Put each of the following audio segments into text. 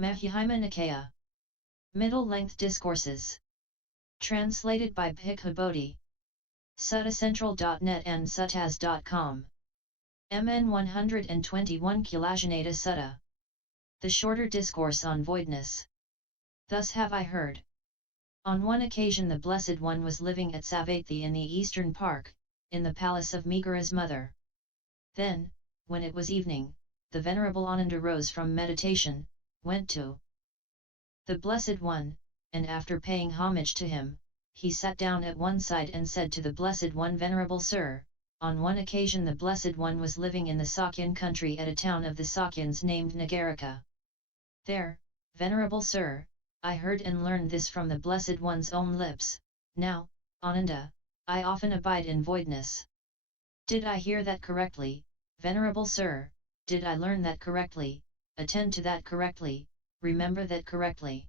Majjhima Nikaya. Middle-length discourses. Translated by Bhikkhu Bodhi. Suttacentral.net and suttas.com. MN 121 Kilajanata Sutta. The shorter discourse on voidness. Thus have I heard. On one occasion the Blessed One was living at Savatthi in the Eastern Park, in the palace of Migara's mother. Then, when it was evening, the Venerable Ananda rose from meditation, went to the Blessed One, and after paying homage to him, he sat down at one side and said to the Blessed One, Venerable Sir, on one occasion the Blessed One was living in the Sakyan country at a town of the Sakyans named Nagarika. There, Venerable Sir, I heard and learned this from the Blessed One's own lips. Now, Ananda, I often abide in voidness. Did I hear that correctly, Venerable Sir? Did I learn that correctly, attend to that correctly, remember that correctly?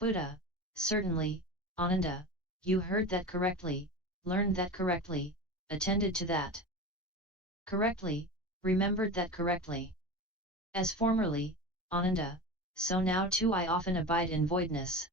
Buddha: certainly, Ananda, you heard that correctly, learned that correctly, attended to that correctly, remembered that correctly. As formerly, Ananda, so now too I often abide in voidness.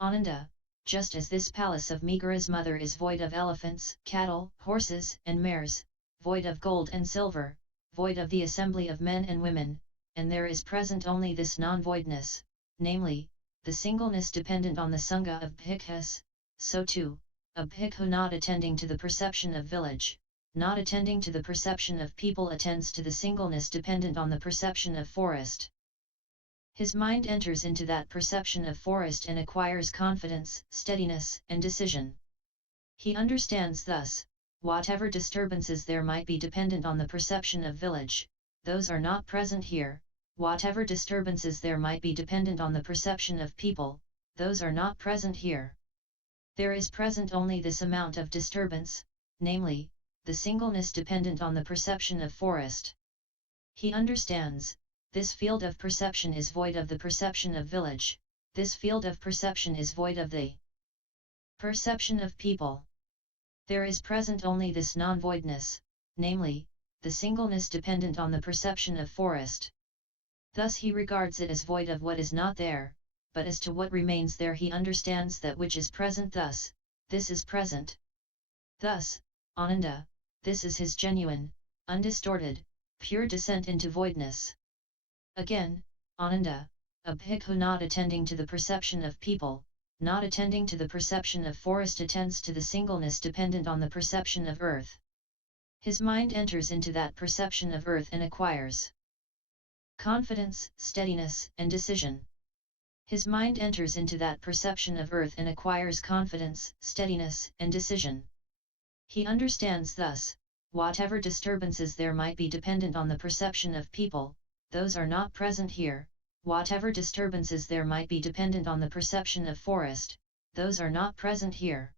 Ananda: just as this palace of Migara's mother is void of elephants, cattle, horses, and mares, void of gold and silver, void of the assembly of men and women, and there is present only this non-voidness, namely, the singleness dependent on the Sangha of bhikkhus, so too, a bhikkhu not attending to the perception of village, not attending to the perception of people attends to the singleness dependent on the perception of forest. His mind enters into that perception of forest and acquires confidence, steadiness, and decision. He understands thus, whatever disturbances there might be dependent on the perception of village, those are not present here, whatever disturbances there might be dependent on the perception of people, those are not present here. There is present only this amount of disturbance, namely, the singleness dependent on the perception of forest. He understands, this field of perception is void of the perception of village, this field of perception is void of the perception of people. There is present only this non-voidness, namely, the singleness dependent on the perception of forest. Thus he regards it as void of what is not there, but as to what remains there he understands that which is present thus, this is present. Thus, Ananda, this is his genuine, undistorted, pure descent into voidness. Again, Ananda, a bhikkhu not attending to the perception of people, not attending to the perception of forest attends to the singleness dependent on the perception of earth. His mind enters into that perception of earth and acquires confidence, steadiness, and decision. His mind enters into that perception of earth and acquires confidence, steadiness, and decision. He understands thus, whatever disturbances there might be dependent on the perception of people, those are not present here, whatever disturbances there might be dependent on the perception of forest, those are not present here.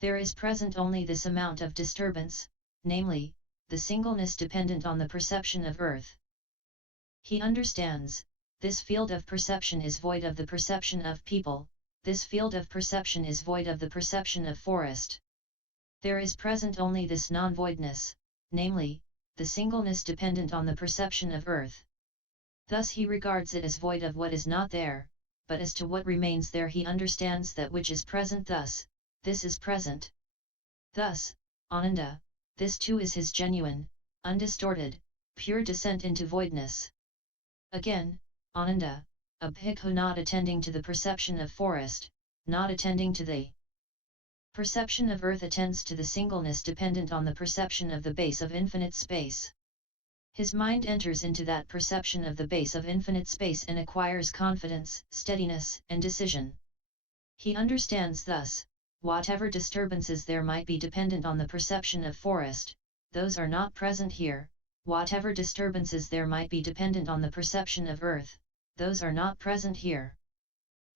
There is present only this amount of disturbance, namely, the singleness dependent on the perception of earth. He understands, this field of perception is void of the perception of people, this field of perception is void of the perception of forest. There is present only this non-voidness, namely, the singleness dependent on the perception of earth. Thus he regards it as void of what is not there, but as to what remains there he understands that which is present thus, this is present. Thus, Ananda, this too is his genuine, undistorted, pure descent into voidness. Again, Ananda, a bhikkhu not attending to the perception of forest, not attending to the perception of earth attends to the singleness dependent on the perception of the base of infinite space. His mind enters into that perception of the base of infinite space and acquires confidence, steadiness, and decision. He understands thus, whatever disturbances there might be dependent on the perception of forest, those are not present here, whatever disturbances there might be dependent on the perception of earth, those are not present here.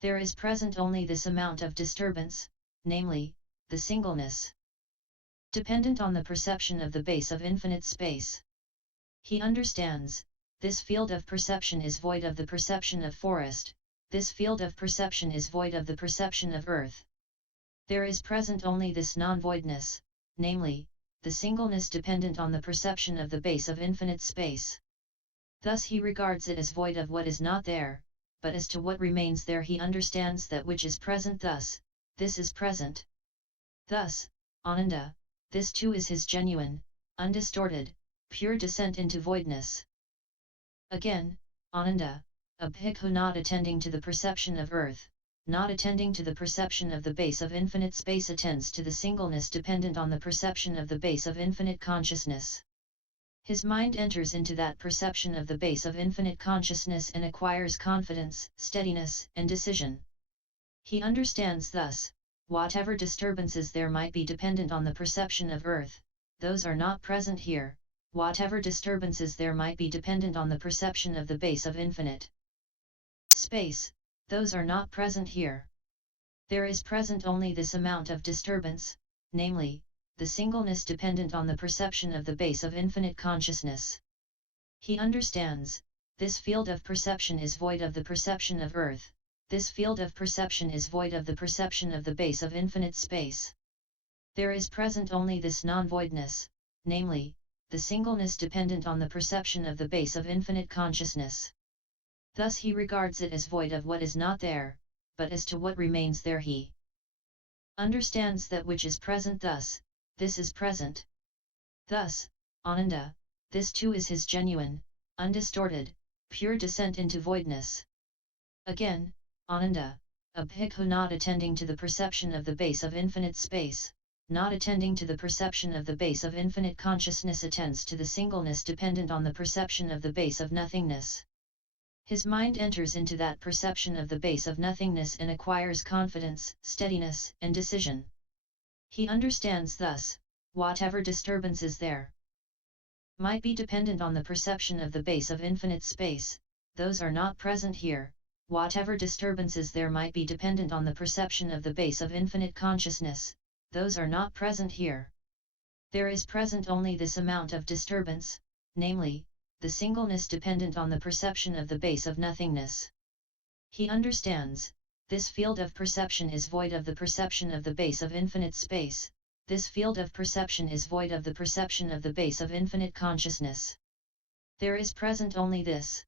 There is present only this amount of disturbance, namely, the singleness dependent on the perception of the base of infinite space. He understands, this field of perception is void of the perception of forest, this field of perception is void of the perception of earth. There is present only this non-voidness, namely, the singleness dependent on the perception of the base of infinite space. Thus he regards it as void of what is not there, but as to what remains there he understands that which is present thus, this is present. Thus, Ananda, this too is his genuine, undistorted, pure descent into voidness. Again, Ananda, a bhikkhu not attending to the perception of earth, not attending to the perception of the base of infinite space attends to the singleness dependent on the perception of the base of infinite consciousness. His mind enters into that perception of the base of infinite consciousness and acquires confidence, steadiness, and decision. He understands thus, whatever disturbances there might be dependent on the perception of earth, those are not present here, whatever disturbances there might be dependent on the perception of the base of infinite space, those are not present here. There is present only this amount of disturbance, namely, the singleness dependent on the perception of the base of infinite consciousness. He understands, this field of perception is void of the perception of earth, this field of perception is void of the perception of the base of infinite space. There is present only this non-voidness, namely, the singleness dependent on the perception of the base of infinite consciousness. Thus he regards it as void of what is not there, but as to what remains there he understands that which is present thus, this is present. Thus, Ananda, this too is his genuine, undistorted, pure descent into voidness. Again, Ananda, a bhikkhu not attending to the perception of the base of infinite space, not attending to the perception of the base of infinite consciousness attends to the singleness dependent on the perception of the base of nothingness. His mind enters into that perception of the base of nothingness and acquires confidence, steadiness, and decision. He understands thus, whatever disturbances there might be dependent on the perception of the base of infinite space, those are not present here, whatever disturbances there might be dependent on the perception of the base of infinite consciousness, those are not present here. There is present only this amount of disturbance, namely, the singleness dependent on the perception of the base of nothingness. He understands, this field of perception is void of the perception of the base of infinite space, this field of perception is void of the perception of the base of infinite consciousness. There is present only this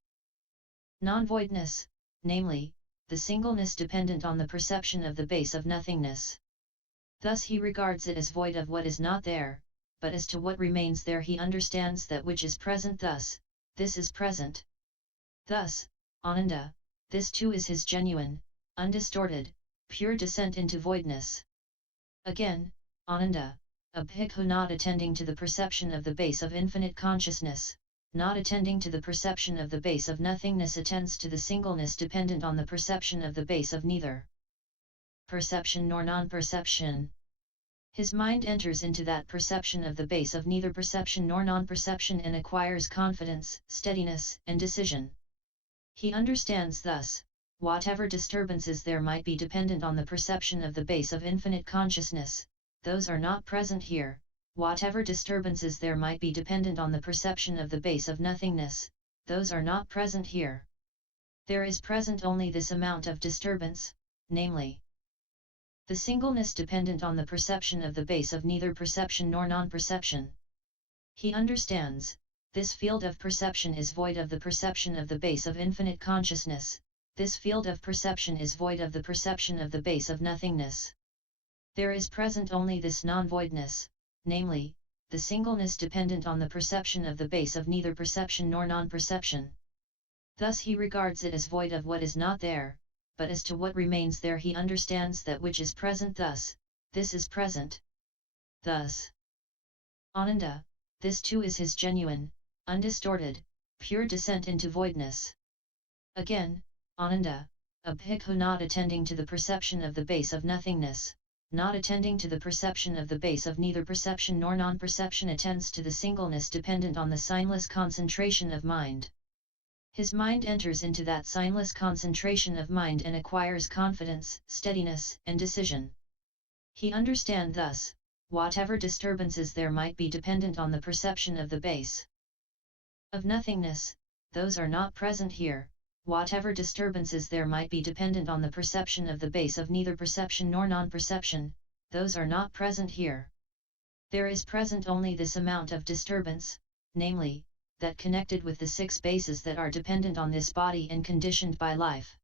non-voidness, namely, the singleness dependent on the perception of the base of nothingness. Thus he regards it as void of what is not there, but as to what remains there he understands that which is present thus, this is present. Thus, Ananda, this too is his genuine, undistorted, pure descent into voidness. Again, Ananda, a bhikkhu not attending to the perception of the base of infinite consciousness, not attending to the perception of the base of nothingness attends to the singleness dependent on the perception of the base of neither perception nor non-perception. His mind enters into that perception of the base of neither perception nor non-perception and acquires confidence, steadiness, and decision. He understands thus, whatever disturbances there might be dependent on the perception of the base of infinite consciousness, those are not present here, whatever disturbances there might be dependent on the perception of the base of nothingness, those are not present here. There is present only this amount of disturbance, namely, the singleness dependent on the perception of the base of neither perception nor non-perception. He understands, this field of perception is void of the perception of the base of infinite consciousness, this field of perception is void of the perception of the base of nothingness. There is present only this non-voidness, namely, the singleness dependent on the perception of the base of neither perception nor non-perception. Thus he regards it as void of what is not there, but as to what remains there he understands that which is present thus, this is present. Thus, Ananda, this too is his genuine, undistorted, pure descent into voidness. Again, Ananda, a bhikkhu not attending to the perception of the base of nothingness, not attending to the perception of the base of neither perception nor non-perception attends to the singleness dependent on the signless concentration of mind. His mind enters into that signless concentration of mind and acquires confidence, steadiness, and decision. He understands thus, whatever disturbances there might be dependent on the perception of the base of nothingness, those are not present here, whatever disturbances there might be dependent on the perception of the base of neither perception nor non-perception, those are not present here. There is present only this amount of disturbance, namely, that connected with the six bases that are dependent on this body and conditioned by life.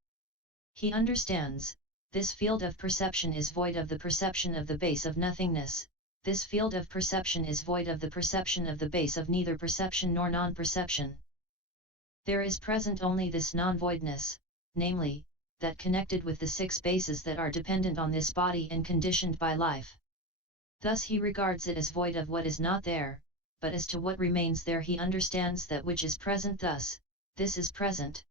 He understands, this field of perception is void of the perception of the base of nothingness, this field of perception is void of the perception of the base of neither perception nor non-perception. There is present only this non-voidness, namely, that connected with the six bases that are dependent on this body and conditioned by life. Thus he regards it as void of what is not there, but as to what remains there he understands that which is present thus, this is present.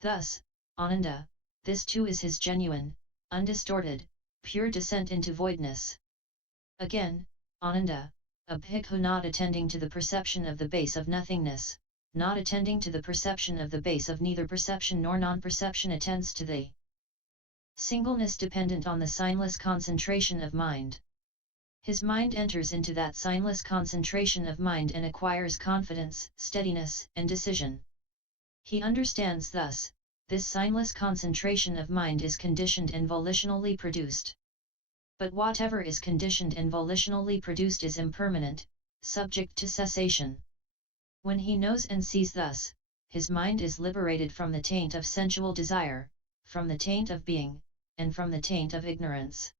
Thus, Ananda, this too is his genuine, undistorted, pure descent into voidness. Again, Ananda, a bhikkhu not attending to the perception of the base of nothingness, not attending to the perception of the base of neither perception nor non-perception attends to the singleness dependent on the signless concentration of mind. His mind enters into that signless concentration of mind and acquires confidence, steadiness, and decision. He understands thus, this signless concentration of mind is conditioned and volitionally produced. But whatever is conditioned and volitionally produced is impermanent, subject to cessation. When he knows and sees thus, his mind is liberated from the taint of sensual desire, from the taint of being, and from the taint of ignorance.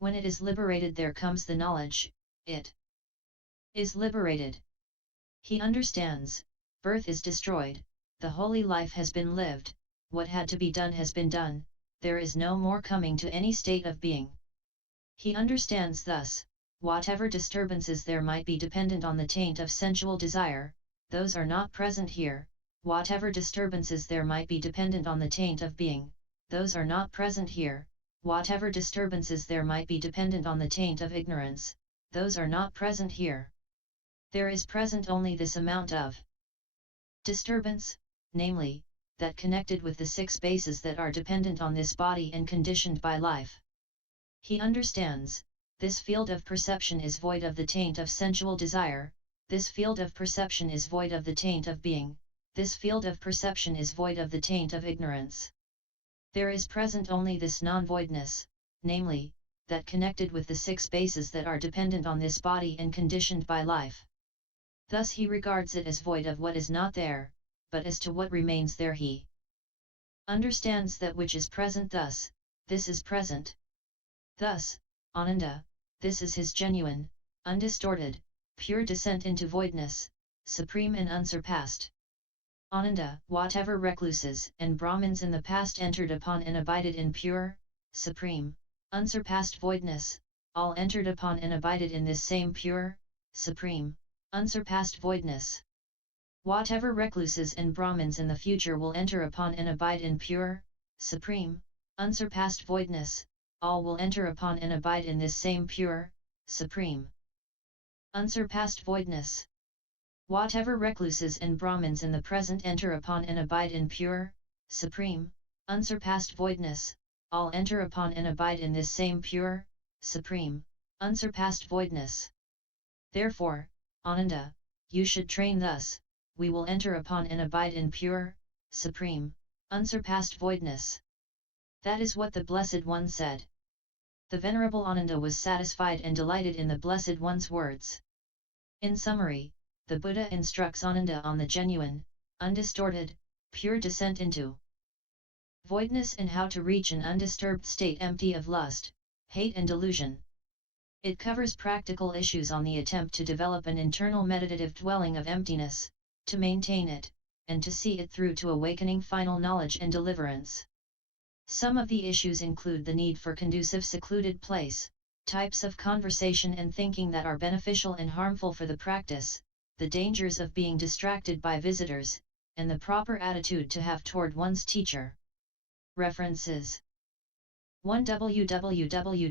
When it is liberated there comes the knowledge, it is liberated. He understands, birth is destroyed, the holy life has been lived, what had to be done has been done, there is no more coming to any state of being. He understands thus, whatever disturbances there might be dependent on the taint of sensual desire, those are not present here, whatever disturbances there might be dependent on the taint of being, those are not present here, whatever disturbances there might be dependent on the taint of ignorance, those are not present here. There is present only this amount of disturbance, namely, that connected with the six bases that are dependent on this body and conditioned by life. He understands, this field of perception is void of the taint of sensual desire, this field of perception is void of the taint of being, this field of perception is void of the taint of ignorance. There is present only this non-voidness, namely, that connected with the six bases that are dependent on this body and conditioned by life. Thus he regards it as void of what is not there, but as to what remains there he understands that which is present thus, this is present. Thus, Ananda, this is his genuine, undistorted, pure descent into voidness, supreme and unsurpassed. Ananda, whatever recluses and Brahmins in the past entered upon and abided in pure, supreme, unsurpassed voidness, all entered upon and abided in this same pure, supreme, unsurpassed voidness. Whatever recluses and Brahmins in the future will enter upon and abide in pure, supreme, unsurpassed voidness, all will enter upon and abide in this same pure, supreme, unsurpassed voidness. Whatever recluses and Brahmins in the present enter upon and abide in pure, supreme, unsurpassed voidness, all enter upon and abide in this same pure, supreme, unsurpassed voidness. Therefore, Ananda, you should train thus, we will enter upon and abide in pure, supreme, unsurpassed voidness. That is what the Blessed One said. The Venerable Ananda was satisfied and delighted in the Blessed One's words. In summary, the Buddha instructs Ananda on the genuine, undistorted, pure descent into voidness and how to reach an undisturbed state empty of lust, hate and delusion. It covers practical issues on the attempt to develop an internal meditative dwelling of emptiness, to maintain it, and to see it through to awakening final knowledge and deliverance. Some of the issues include the need for conducive secluded place, types of conversation and thinking that are beneficial and harmful for the practice, the dangers of being distracted by visitors, and the proper attitude to have toward one's teacher. References 1. www